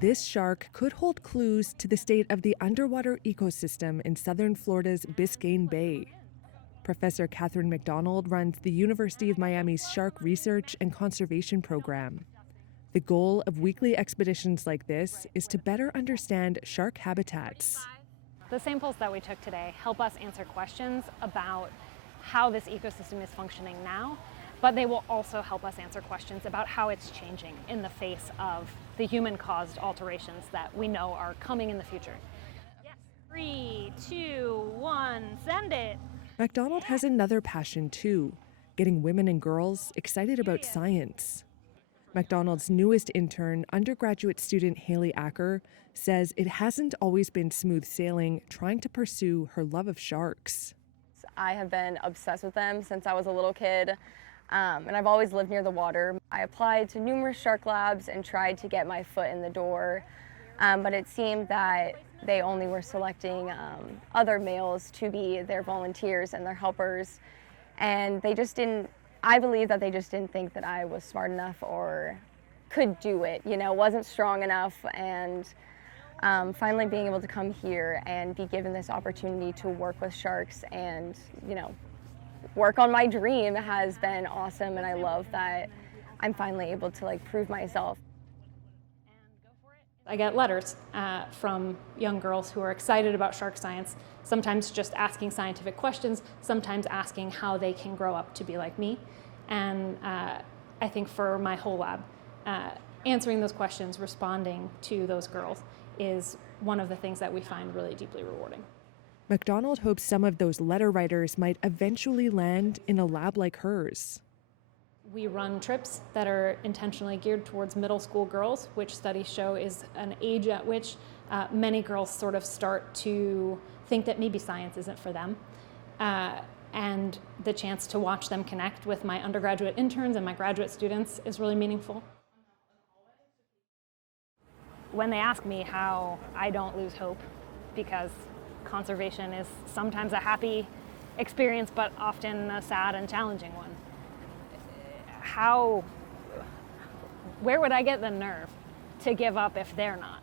this shark could hold clues to the state of the underwater ecosystem in southern Florida's Biscayne Bay. Professor Catherine McDonald runs the University of Miami's Shark Research and Conservation Program. The goal of weekly expeditions like this is to better understand shark habitats. The samples that we took today help us answer questions about how this ecosystem is functioning now, but they will also help us answer questions about how it's changing in the face of the human-caused alterations that we know are coming in the future. Yes. 3, 2, 1, send it. McDonald has another passion too, getting women and girls excited about science. McDonald's newest intern, undergraduate student Haley Acker, says it hasn't always been smooth sailing trying to pursue her love of sharks. I have been obsessed with them since I was a little kid, and I've always lived near the water. I applied to numerous shark labs and tried to get my foot in the door, but it seemed that they only were selecting other males to be their volunteers and their helpers, and I believe that they just didn't think that I was smart enough or could do it, wasn't strong enough. And finally being able to come here and be given this opportunity to work with sharks and, work on my dream has been awesome, and I love that I'm finally able to prove myself. I get letters from young girls who are excited about shark science, sometimes just asking scientific questions, sometimes asking how they can grow up to be like me. And I think for my whole lab, answering those questions, responding to those girls is one of the things that we find really deeply rewarding. McDonald hopes some of those letter writers might eventually land in a lab like hers. We run trips that are intentionally geared towards middle school girls, which studies show is an age at which many girls sort of start to think that maybe science isn't for them. And the chance to watch them connect with my undergraduate interns and my graduate students is really meaningful. When they ask me how I don't lose hope, because conservation is sometimes a happy experience, but often a sad and challenging one, where would I get the nerve to give up if they're not?